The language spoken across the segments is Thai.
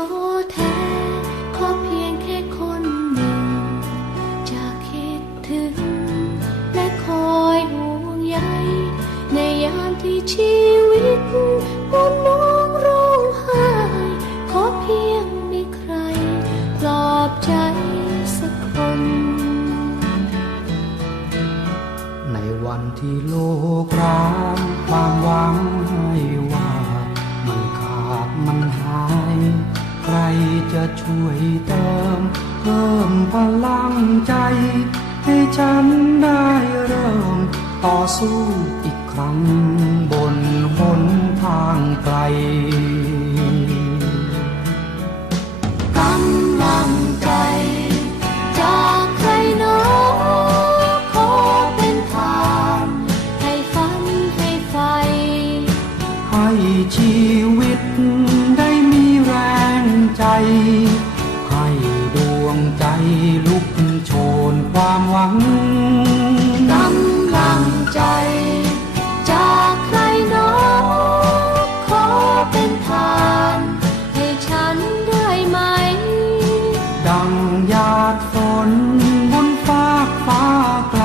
ท้อแท้ขอเพียงแค่คนหนึ่ง จะคิดถึง และคอยห่วงใยในยามที่ชีวิตหมุนมองร้องไห้ขอเพียงมีใครปลอบใจสักคน ในวันที่โลกร้างความหวังให้ว่ามัน จะช่วยเติมเพิ่มพลังใจ ให้ฉันได้เริ่มต่อสู้อีกครั้งบนหนทางไกลกำลังใจจากใครหนอขอเป็นทางให้ฝันให้ไฟให้ชีวิตได้มีแรง ให้ดวงใจลุกโชนความหวังกำลังใจจากใครนอขอเป็นทางให้ฉันได้ไหม ดังหยาดฝนบนฟากฟ้าไกล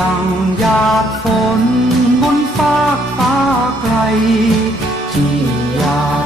ดังหยาดฝนบนฟากฟ้าไกลที่ยา